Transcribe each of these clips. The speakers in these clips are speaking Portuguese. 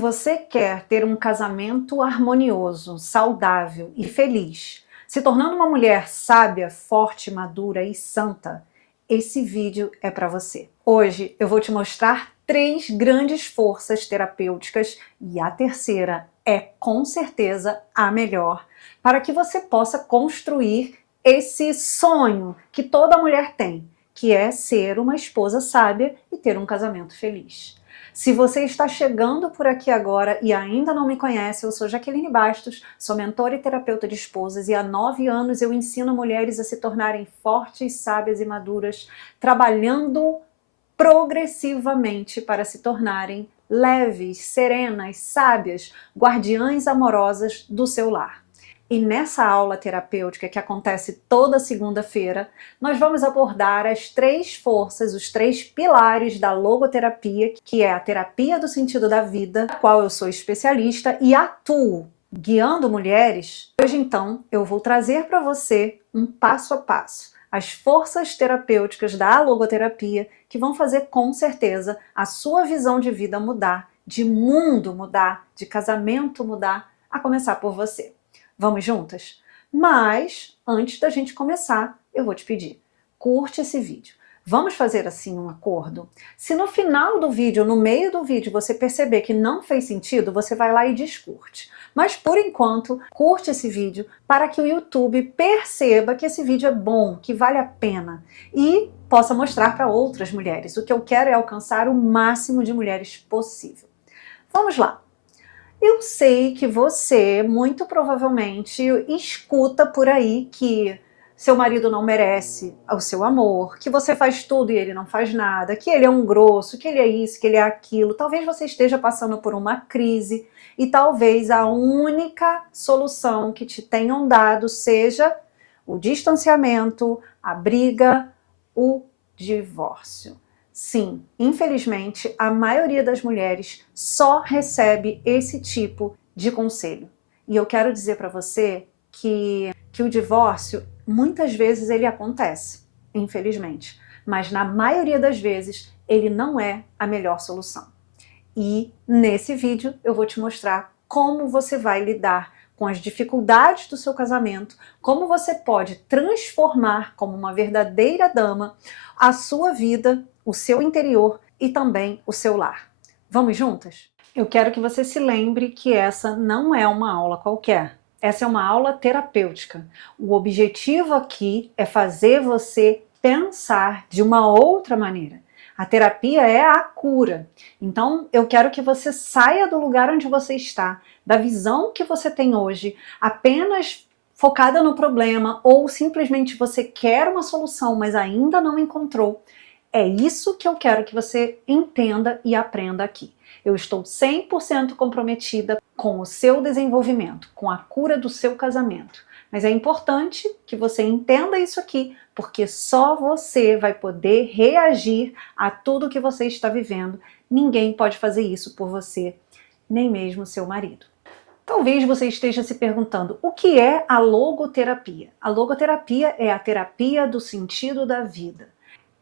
Você quer ter um casamento harmonioso, saudável e feliz, se tornando uma mulher sábia, forte, madura e santa? Esse vídeo é para você. Hoje eu vou te mostrar 3 grandes forças terapêuticas e a terceira é com certeza a melhor, para que você possa construir esse sonho que toda mulher tem, que é ser uma esposa sábia e ter um casamento feliz. Se você está chegando por aqui agora e ainda não me conhece, eu sou Jaqueline Bastos, sou mentora e terapeuta de esposas e há 9 anos eu ensino mulheres a se tornarem fortes, sábias e maduras, trabalhando progressivamente para se tornarem leves, serenas, sábias, guardiãs amorosas do seu lar. E nessa aula terapêutica que acontece toda segunda-feira, nós vamos abordar as 3 forças, os 3 pilares da logoterapia, que é a terapia do sentido da vida, na qual eu sou especialista e atuo guiando mulheres. Hoje, então, eu vou trazer para você um passo a passo, as forças terapêuticas da logoterapia que vão fazer com certeza a sua visão de vida mudar, de mundo mudar, de casamento mudar, a começar por você. Vamos juntas? Mas, antes da gente começar, eu vou te pedir, curte esse vídeo. Vamos fazer assim um acordo? Se no final do vídeo, no meio do vídeo, você perceber que não fez sentido, você vai lá e descurte. Mas, por enquanto, curte esse vídeo para que o YouTube perceba que esse vídeo é bom, que vale a pena e possa mostrar para outras mulheres. O que eu quero é alcançar o máximo de mulheres possível. Vamos lá! Eu sei que você, muito provavelmente, escuta por aí que seu marido não merece o seu amor, que você faz tudo e ele não faz nada, que ele é um grosso, que ele é isso, que ele é aquilo. Talvez você esteja passando por uma crise e talvez a única solução que te tenham dado seja o distanciamento, a briga, o divórcio. Sim, infelizmente, a maioria das mulheres só recebe esse tipo de conselho. E eu quero dizer para você que o divórcio, muitas vezes ele acontece, infelizmente. Mas na maioria das vezes, ele não é a melhor solução. E nesse vídeo eu vou te mostrar como você vai lidar com as dificuldades do seu casamento, como você pode transformar como uma verdadeira dama a sua vida, o seu interior e também o seu lar. Vamos juntas? Eu quero que você se lembre que essa não é uma aula qualquer. Essa é uma aula terapêutica. O objetivo aqui é fazer você pensar de uma outra maneira. A terapia é a cura. Então, eu quero que você saia do lugar onde você está, da visão que você tem hoje, apenas focada no problema, ou simplesmente você quer uma solução, mas ainda não encontrou. É isso que eu quero que você entenda e aprenda aqui. Eu estou 100% comprometida com o seu desenvolvimento, com a cura do seu casamento. Mas é importante que você entenda isso aqui, porque só você vai poder reagir a tudo que você está vivendo. Ninguém pode fazer isso por você, nem mesmo seu marido. Talvez você esteja se perguntando, o que é a logoterapia? A logoterapia é a terapia do sentido da vida.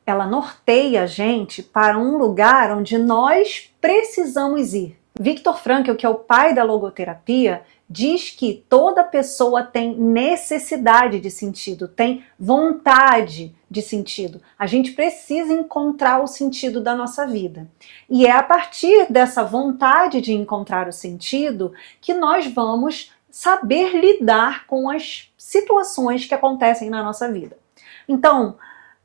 Ela norteia a gente para um lugar onde nós precisamos ir. Viktor Frankl, que é o pai da logoterapia, diz que toda pessoa tem necessidade de sentido, tem vontade de sentido. A gente precisa encontrar o sentido da nossa vida. E é a partir dessa vontade de encontrar o sentido que nós vamos saber lidar com as situações que acontecem na nossa vida. Então,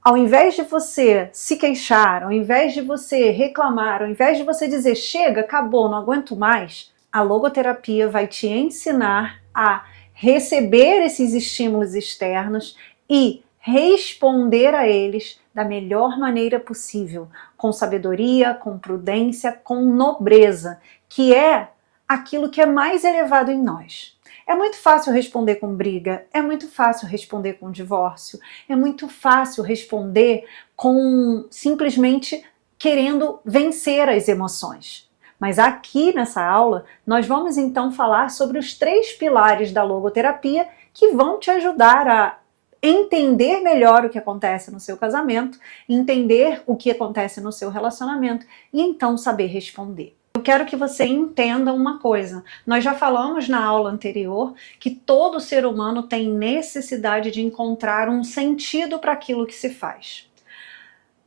ao invés de você se queixar, ao invés de você reclamar, ao invés de você dizer chega, acabou, não aguento mais, a logoterapia vai te ensinar a receber esses estímulos externos e responder a eles da melhor maneira possível, com sabedoria, com prudência, com nobreza, que é aquilo que é mais elevado em nós. É muito fácil responder com briga, é muito fácil responder com divórcio, é muito fácil responder com simplesmente querendo vencer as emoções. Mas aqui nessa aula, nós vamos então falar sobre os 3 pilares da logoterapia que vão te ajudar a entender melhor o que acontece no seu casamento, entender o que acontece no seu relacionamento e então saber responder. Eu quero que você entenda uma coisa. Nós já falamos na aula anterior que todo ser humano tem necessidade de encontrar um sentido para aquilo que se faz.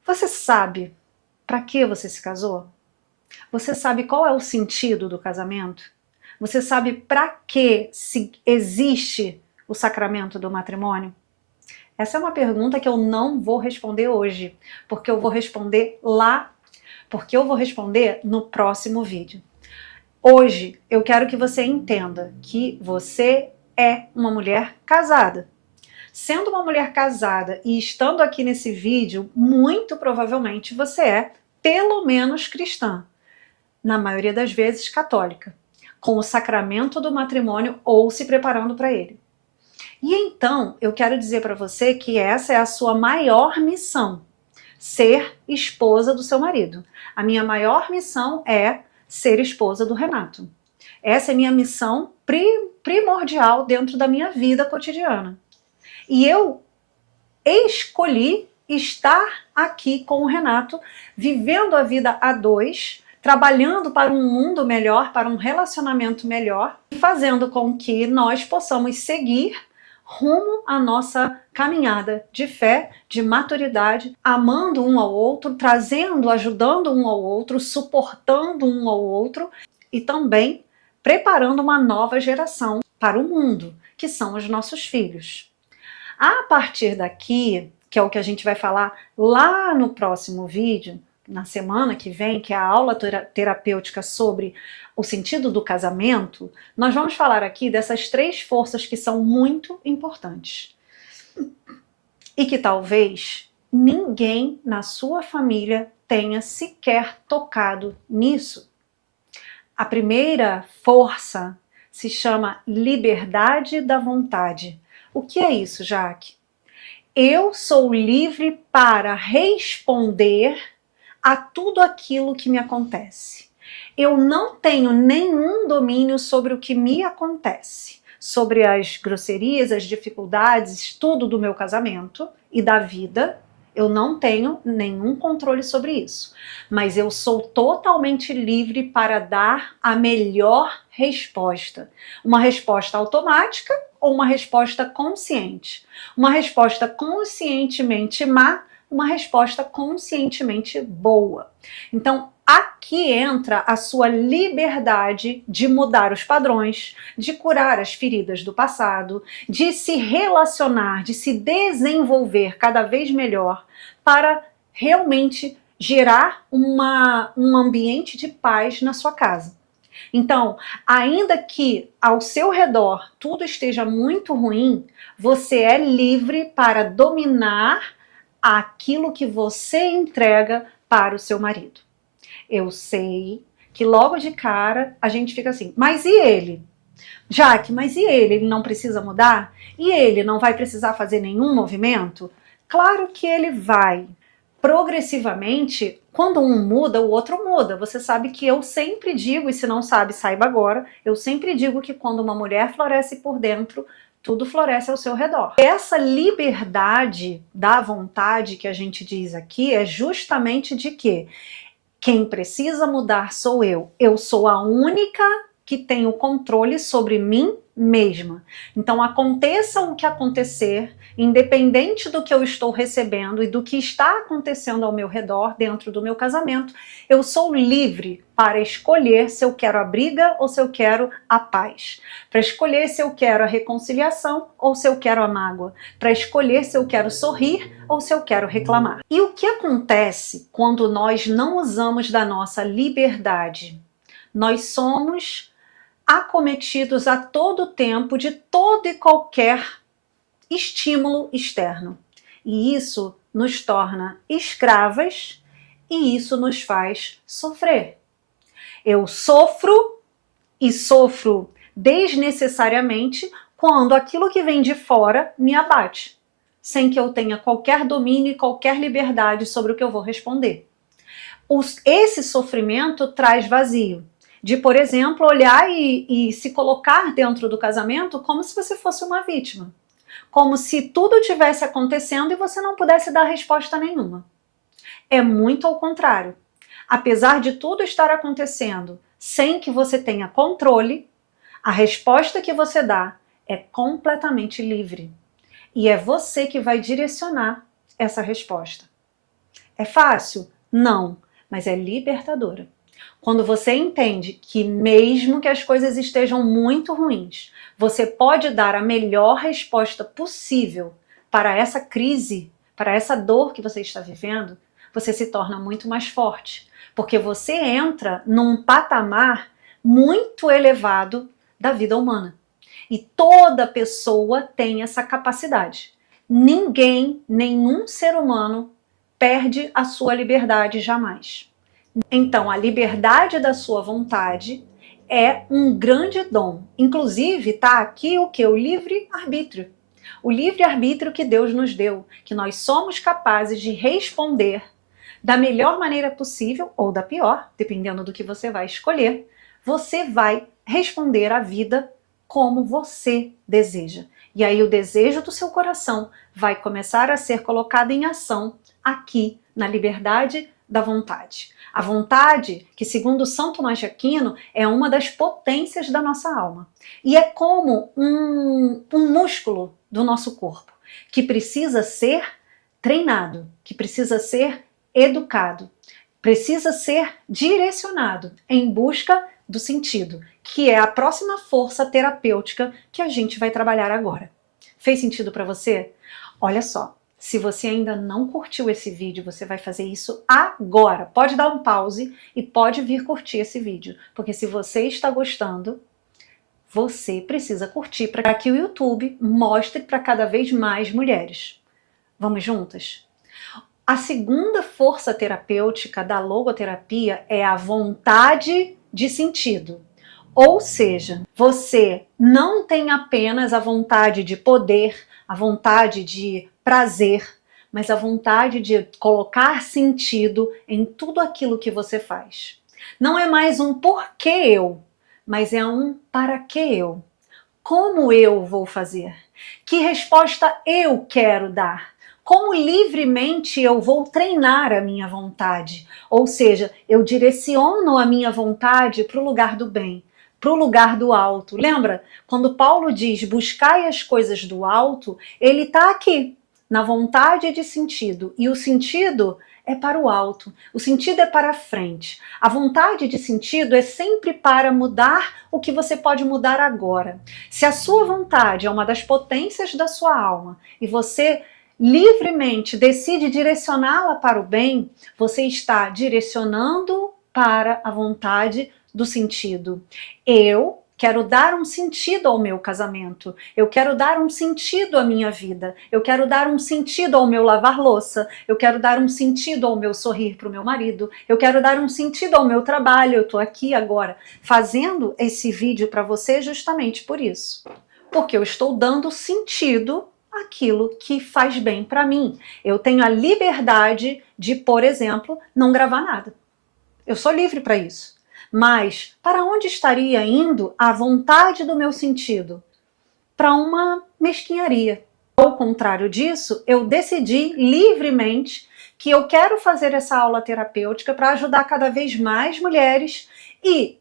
Você sabe para que você se casou? Você sabe qual é o sentido do casamento? Você sabe para que existe o sacramento do matrimônio? Essa é uma pergunta que eu não vou responder hoje, porque eu vou responder no próximo vídeo. Hoje eu quero que você entenda que você é uma mulher casada. Sendo uma mulher casada e estando aqui nesse vídeo, muito provavelmente você é, pelo menos, cristã. Na maioria das vezes, católica, com o sacramento do matrimônio ou se preparando para ele. E então, eu quero dizer para você que essa é a sua maior missão, ser esposa do seu marido. A minha maior missão é ser esposa do Renato. Essa é a minha missão primordial dentro da minha vida cotidiana. E eu escolhi estar aqui com o Renato, vivendo a vida a dois, trabalhando para um mundo melhor, para um relacionamento melhor, fazendo com que nós possamos seguir rumo à nossa caminhada de fé, de maturidade, amando um ao outro, trazendo, ajudando um ao outro, suportando um ao outro e também preparando uma nova geração para o mundo, que são os nossos filhos. A partir daqui, que é o que a gente vai falar lá no próximo vídeo, na semana que vem, que é a aula terapêutica sobre o sentido do casamento, nós vamos falar aqui dessas 3 forças que são muito importantes. E que talvez ninguém na sua família tenha sequer tocado nisso. A primeira força se chama liberdade da vontade. O que é isso, Jaque? Eu sou livre para responder a tudo aquilo que me acontece. Eu não tenho nenhum domínio sobre o que me acontece, sobre as grosserias, as dificuldades, tudo do meu casamento e da vida. Eu não tenho nenhum controle sobre isso, mas eu sou totalmente livre para dar a melhor resposta. Uma resposta automática ou uma resposta consciente. Uma resposta conscientemente má, uma resposta conscientemente boa. Então, aqui entra a sua liberdade de mudar os padrões, de curar as feridas do passado, de se relacionar, de se desenvolver cada vez melhor para realmente gerar um ambiente de paz na sua casa. Então, ainda que ao seu redor tudo esteja muito ruim, você é livre para dominar aquilo que você entrega para o seu marido. Eu sei que logo de cara a gente fica assim, mas e ele? Jaque, mas e ele? Ele não precisa mudar? E ele não vai precisar fazer nenhum movimento? Claro que ele vai. Progressivamente, quando um muda, o outro muda. Você sabe que eu sempre digo, e se não sabe, saiba agora, eu sempre digo que quando uma mulher floresce por dentro, tudo floresce ao seu redor. Essa liberdade da vontade que a gente diz aqui é justamente de que quem precisa mudar sou eu. Eu sou a única que tem o controle sobre mim mesma. Então, aconteça o que acontecer, independente do que eu estou recebendo e do que está acontecendo ao meu redor, dentro do meu casamento, eu sou livre para escolher se eu quero a briga ou se eu quero a paz. Para escolher se eu quero a reconciliação ou se eu quero a mágoa. Para escolher se eu quero sorrir ou se eu quero reclamar. E o que acontece quando nós não usamos da nossa liberdade? Nós somos acometidos a todo tempo de todo e qualquer estímulo externo. E isso nos torna escravas e isso nos faz sofrer. Eu sofro e sofro desnecessariamente quando aquilo que vem de fora me abate, sem que eu tenha qualquer domínio e qualquer liberdade sobre o que eu vou responder. Esse sofrimento traz vazio. De, por exemplo, olhar e se colocar dentro do casamento como se você fosse uma vítima. Como se tudo tivesse acontecendo e você não pudesse dar resposta nenhuma. É muito ao contrário. Apesar de tudo estar acontecendo, sem que você tenha controle, a resposta que você dá é completamente livre. E é você que vai direcionar essa resposta. É fácil? Não, mas é libertadora. Quando você entende que mesmo que as coisas estejam muito ruins, você pode dar a melhor resposta possível para essa crise, para essa dor que você está vivendo, você se torna muito mais forte, porque você entra num patamar muito elevado da vida humana. E toda pessoa tem essa capacidade. Ninguém, nenhum ser humano, perde a sua liberdade jamais. Então, a liberdade da sua vontade é um grande dom. Inclusive, está aqui o que? O livre-arbítrio. O livre-arbítrio que Deus nos deu, que nós somos capazes de responder da melhor maneira possível, ou da pior, dependendo do que você vai escolher. Você vai responder à vida como você deseja. E aí o desejo do seu coração vai começar a ser colocado em ação aqui na liberdade da vontade. A vontade, que segundo São Tomás de Aquino, é uma das potências da nossa alma. E é como um músculo do nosso corpo, que precisa ser treinado, que precisa ser educado, precisa ser direcionado em busca do sentido, que é a próxima força terapêutica que a gente vai trabalhar agora. Fez sentido para você? Olha só, se você ainda não curtiu esse vídeo, você vai fazer isso agora. Pode dar um pause e pode vir curtir esse vídeo, porque se você está gostando, você precisa curtir para que o YouTube mostre para cada vez mais mulheres. Vamos juntas? A segunda força terapêutica da logoterapia é a vontade de sentido. Ou seja, você não tem apenas a vontade de poder, a vontade de prazer, mas a vontade de colocar sentido em tudo aquilo que você faz. Não é mais um porquê eu, mas é um para que eu. Como eu vou fazer? Que resposta eu quero dar? Como livremente eu vou treinar a minha vontade? Ou seja, eu direciono a minha vontade para o lugar do bem, para o lugar do alto. Lembra? Quando Paulo diz buscai as coisas do alto, ele está aqui, na vontade de sentido. E o sentido é para o alto, o sentido é para a frente. A vontade de sentido é sempre para mudar o que você pode mudar agora. Se a sua vontade é uma das potências da sua alma e você livremente decide direcioná-la para o bem, você está direcionando para a vontade do sentido. Eu quero dar um sentido ao meu casamento, eu quero dar um sentido à minha vida, eu quero dar um sentido ao meu lavar louça, eu quero dar um sentido ao meu sorrir para o meu marido, eu quero dar um sentido ao meu trabalho. Eu estou aqui agora fazendo esse vídeo para você justamente por isso, porque eu estou dando sentido aquilo que faz bem para mim. Eu tenho a liberdade de, por exemplo, não gravar nada. Eu sou livre para isso. Mas para onde estaria indo a vontade do meu sentido? Para uma mesquinharia. Ao contrário disso, eu decidi livremente que eu quero fazer essa aula terapêutica para ajudar cada vez mais mulheres e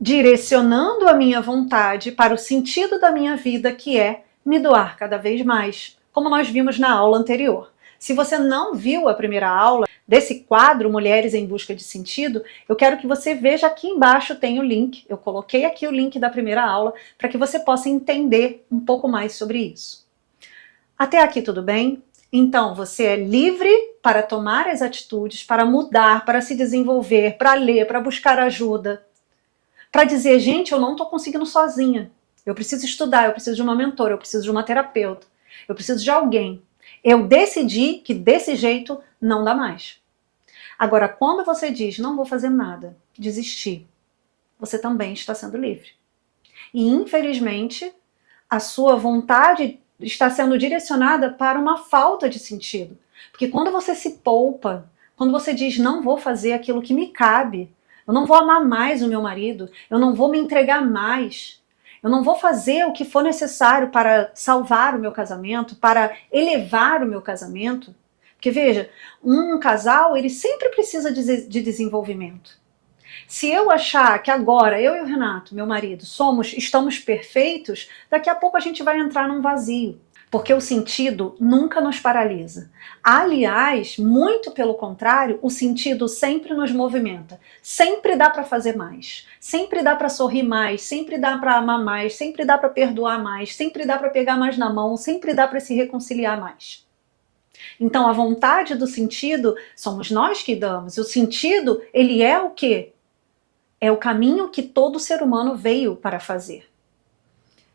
direcionando a minha vontade para o sentido da minha vida, que é me doar cada vez mais, como nós vimos na aula anterior. Se você não viu a primeira aula desse quadro Mulheres em Busca de Sentido, eu quero que você veja aqui embaixo, tem o link, eu coloquei aqui o link da primeira aula, para que você possa entender um pouco mais sobre isso. Até aqui tudo bem? Então, você é livre para tomar as atitudes, para mudar, para se desenvolver, para ler, para buscar ajuda, para dizer, gente, eu não estou conseguindo sozinha. Eu preciso estudar, eu preciso de uma mentora, eu preciso de uma terapeuta, eu preciso de alguém. Eu decidi que desse jeito não dá mais. Agora, quando você diz, não vou fazer nada, desistir, você também está sendo livre. E, infelizmente, a sua vontade está sendo direcionada para uma falta de sentido. Porque quando você se poupa, quando você diz, não vou fazer aquilo que me cabe, eu não vou amar mais o meu marido, eu não vou me entregar mais, eu não vou fazer o que for necessário para salvar o meu casamento, para elevar o meu casamento. Porque veja, um casal, ele sempre precisa de desenvolvimento. Se eu achar que agora, eu e o Renato, meu marido, estamos perfeitos, daqui a pouco a gente vai entrar num vazio. Porque o sentido nunca nos paralisa. Aliás, muito pelo contrário, o sentido sempre nos movimenta. Sempre dá para fazer mais. Sempre dá para sorrir mais. Sempre dá para amar mais. Sempre dá para perdoar mais. Sempre dá para pegar mais na mão. Sempre dá para se reconciliar mais. Então, a vontade do sentido somos nós que damos. O sentido, ele é o quê? É o caminho que todo ser humano veio para fazer.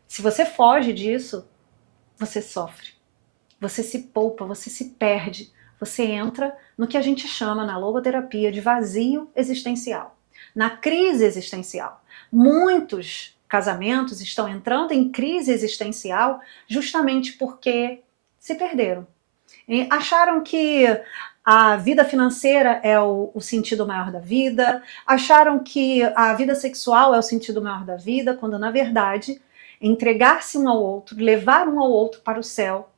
Se você foge disso, você sofre, você se poupa, você se perde, você entra no que a gente chama na logoterapia de vazio existencial, na crise existencial. Muitos casamentos estão entrando em crise existencial justamente porque se perderam. E acharam que a vida financeira é o sentido maior da vida, acharam que a vida sexual é o sentido maior da vida, quando na verdade entregar-se um ao outro, levar um ao outro para o céu,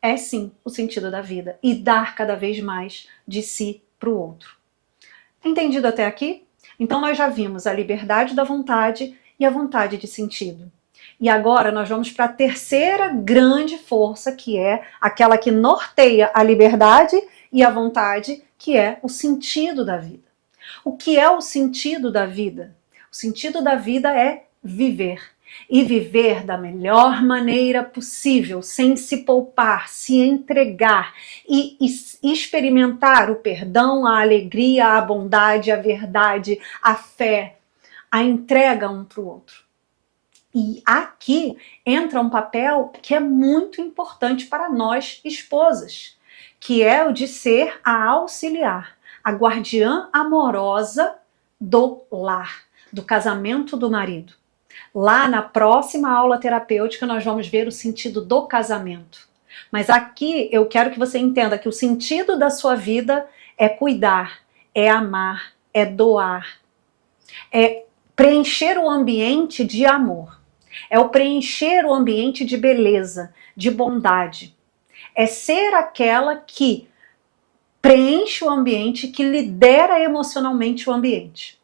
é sim o sentido da vida e dar cada vez mais de si para o outro. Entendido até aqui? Então nós já vimos a liberdade da vontade e a vontade de sentido. E agora nós vamos para a terceira grande força, que é aquela que norteia a liberdade e a vontade, que é o sentido da vida. O que é o sentido da vida? O sentido da vida é viver. E viver da melhor maneira possível, sem se poupar, se entregar e experimentar o perdão, a alegria, a bondade, a verdade, a fé, a entrega um para o outro. E aqui entra um papel que é muito importante para nós esposas, que é o de ser a auxiliar, a guardiã amorosa do lar, do casamento do marido. Lá na próxima aula terapêutica nós vamos ver o sentido do casamento. Mas aqui eu quero que você entenda que o sentido da sua vida é cuidar, é amar, é doar, é preencher o ambiente de amor, é o preencher o ambiente de beleza, de bondade. É ser aquela que preenche o ambiente, que lidera emocionalmente o ambiente.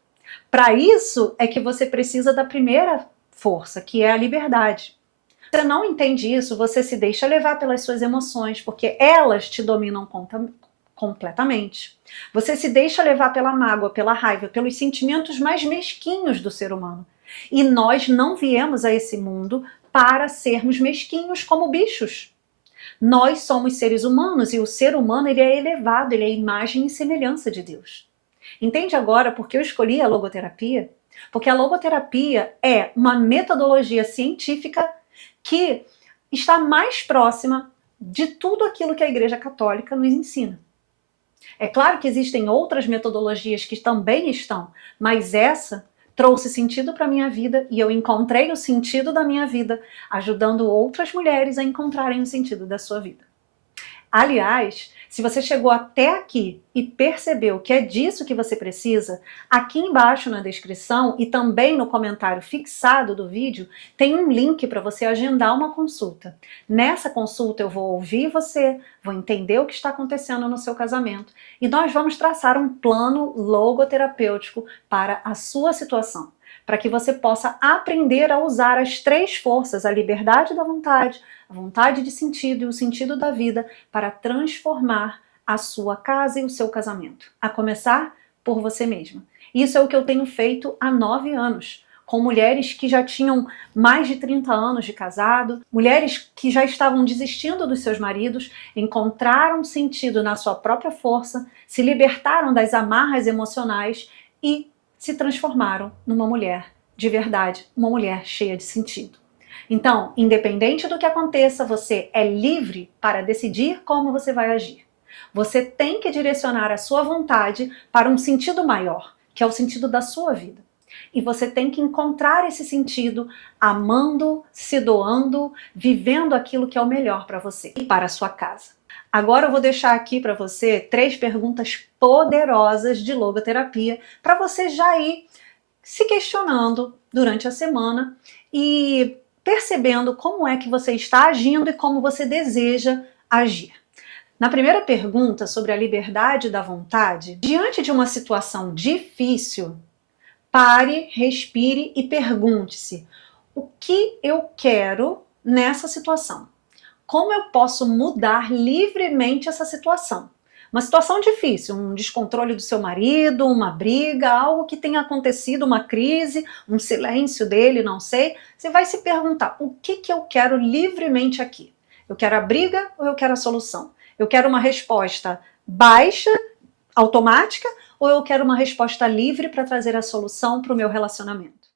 Para isso é que você precisa da primeira força, que é a liberdade. Você não entende isso, você se deixa levar pelas suas emoções, porque elas te dominam completamente. Você se deixa levar pela mágoa, pela raiva, pelos sentimentos mais mesquinhos do ser humano. E nós não viemos a esse mundo para sermos mesquinhos como bichos. Nós somos seres humanos e o ser humano ele é elevado, ele é a imagem e semelhança de Deus. Entende agora por que eu escolhi a logoterapia? Porque a logoterapia é uma metodologia científica que está mais próxima de tudo aquilo que a Igreja Católica nos ensina. É claro que existem outras metodologias que também estão, mas essa trouxe sentido para a minha vida e eu encontrei o sentido da minha vida ajudando outras mulheres a encontrarem o sentido da sua vida. Aliás, se você chegou até aqui e percebeu que é disso que você precisa, aqui embaixo na descrição e também no comentário fixado do vídeo, tem um link para você agendar uma consulta. Nessa consulta eu vou ouvir você, vou entender o que está acontecendo no seu casamento e nós vamos traçar um plano logoterapêutico para a sua situação, para que você possa aprender a usar as três forças, a liberdade da vontade, a vontade de sentido e o sentido da vida para transformar a sua casa e o seu casamento. A começar por você mesma. Isso é o que eu tenho feito há 9 anos, com mulheres que já tinham mais de 30 anos de casado, mulheres que já estavam desistindo dos seus maridos, encontraram sentido na sua própria força, se libertaram das amarras emocionais e se transformaram numa mulher de verdade, uma mulher cheia de sentido. Então, independente do que aconteça, você é livre para decidir como você vai agir. Você tem que direcionar a sua vontade para um sentido maior, que é o sentido da sua vida. E você tem que encontrar esse sentido amando, se doando, vivendo aquilo que é o melhor para você e para a sua casa. Agora eu vou deixar aqui para você 3 perguntas poderosas de logoterapia para você já ir se questionando durante a semana e percebendo como é que você está agindo e como você deseja agir. Na primeira pergunta sobre a liberdade da vontade, diante de uma situação difícil, pare, respire e pergunte-se: o que eu quero nessa situação? Como eu posso mudar livremente essa situação? Uma situação difícil, um descontrole do seu marido, uma briga, algo que tenha acontecido, uma crise, um silêncio dele, não sei. Você vai se perguntar: o que eu quero livremente aqui? Eu quero a briga ou eu quero a solução? Eu quero uma resposta baixa, automática, ou eu quero uma resposta livre para trazer a solução para o meu relacionamento?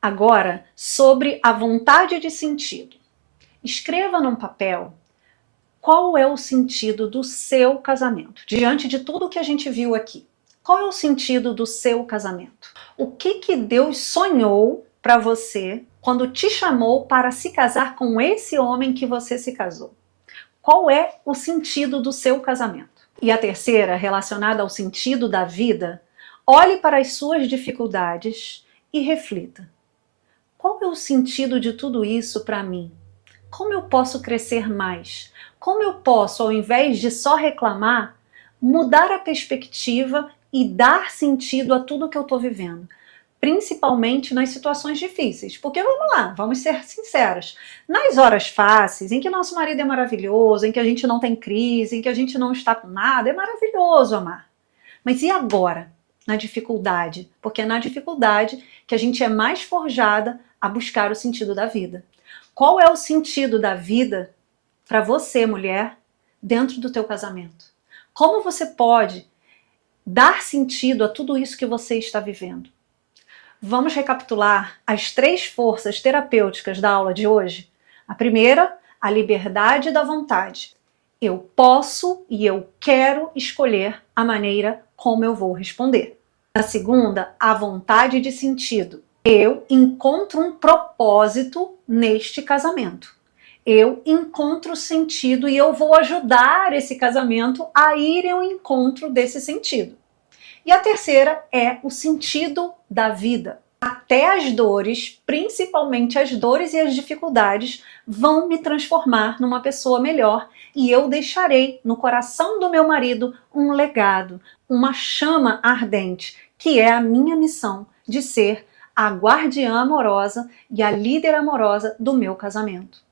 Agora, sobre a vontade de sentido. Escreva num papel qual é o sentido do seu casamento, diante de tudo que a gente viu aqui. Qual é o sentido do seu casamento? O que Deus sonhou para você quando te chamou para se casar com esse homem que você se casou? Qual é o sentido do seu casamento? E a terceira, relacionada ao sentido da vida, olhe para as suas dificuldades e reflita. Qual é o sentido de tudo isso para mim? Como eu posso crescer mais? Como eu posso, ao invés de só reclamar, mudar a perspectiva e dar sentido a tudo que eu estou vivendo? Principalmente nas situações difíceis. Porque vamos lá, vamos ser sinceros. Nas horas fáceis, em que nosso marido é maravilhoso, em que a gente não tem crise, em que a gente não está com nada, é maravilhoso amar. Mas e agora? Na dificuldade? Porque é na dificuldade que a gente é mais forjada a buscar o sentido da vida. Qual é o sentido da vida para você, mulher, dentro do teu casamento? Como você pode dar sentido a tudo isso que você está vivendo? Vamos recapitular as 3 forças terapêuticas da aula de hoje? A primeira, a liberdade da vontade. Eu posso e eu quero escolher a maneira como eu vou responder. A segunda, a vontade de sentido. Eu encontro um propósito neste casamento. Eu encontro sentido e eu vou ajudar esse casamento a ir ao encontro desse sentido. E a terceira é o sentido da vida. Até as dores, principalmente as dores e as dificuldades, vão me transformar numa pessoa melhor e eu deixarei no coração do meu marido um legado, uma chama ardente, que é a minha missão de ser a guardiã amorosa e a líder amorosa do meu casamento.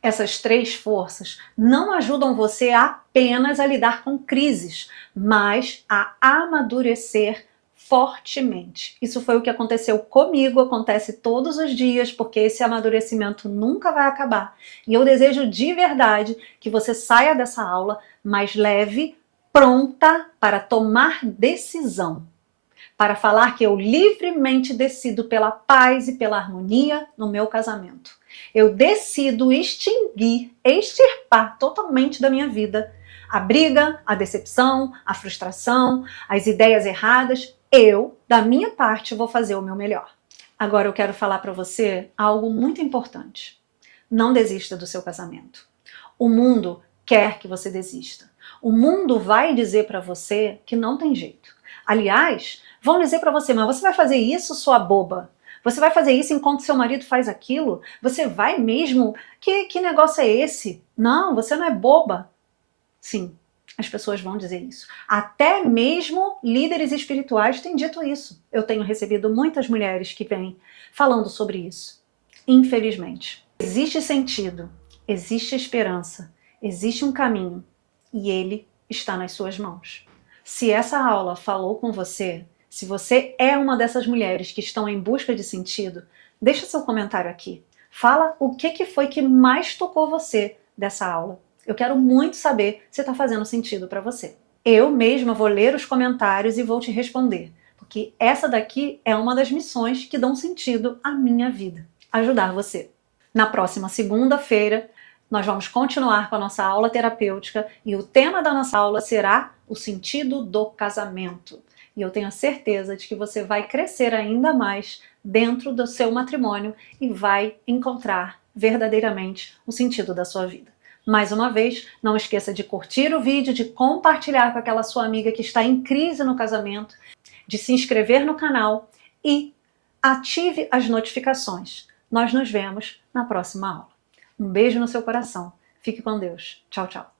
Essas 3 forças não ajudam você apenas a lidar com crises, mas a amadurecer fortemente. Isso foi o que aconteceu comigo, acontece todos os dias, porque esse amadurecimento nunca vai acabar. E eu desejo de verdade que você saia dessa aula mais leve, pronta para tomar decisão, para falar que eu livremente decido pela paz e pela harmonia no meu casamento. Eu decido extirpar totalmente da minha vida a briga, a decepção, a frustração, as ideias erradas. Eu, da minha parte, vou fazer o meu melhor. Agora eu quero falar para você algo muito importante. Não desista do seu casamento. O mundo quer que você desista. O mundo vai dizer para você que não tem jeito. Aliás, vão dizer para você: mas você vai fazer isso, sua boba? Você vai fazer isso enquanto seu marido faz aquilo? Você vai mesmo? Que negócio é esse? Não, você não é boba. Sim, as pessoas vão dizer isso. Até mesmo líderes espirituais têm dito isso. Eu tenho recebido muitas mulheres que vêm falando sobre isso. Infelizmente. Existe sentido, existe esperança, existe um caminho e ele está nas suas mãos. Se essa aula falou com você, se você é uma dessas mulheres que estão em busca de sentido, deixa seu comentário aqui. Fala o que foi que mais tocou você dessa aula. Eu quero muito saber se está fazendo sentido para você. Eu mesma vou ler os comentários e vou te responder, porque essa daqui é uma das missões que dão sentido à minha vida. Ajudar você. Na próxima segunda-feira, nós vamos continuar com a nossa aula terapêutica e o tema da nossa aula será o sentido do casamento. E eu tenho certeza de que você vai crescer ainda mais dentro do seu matrimônio e vai encontrar verdadeiramente o sentido da sua vida. Mais uma vez, não esqueça de curtir o vídeo, de compartilhar com aquela sua amiga que está em crise no casamento, de se inscrever no canal e ative as notificações. Nós nos vemos na próxima aula. Um beijo no seu coração. Fique com Deus. Tchau, tchau.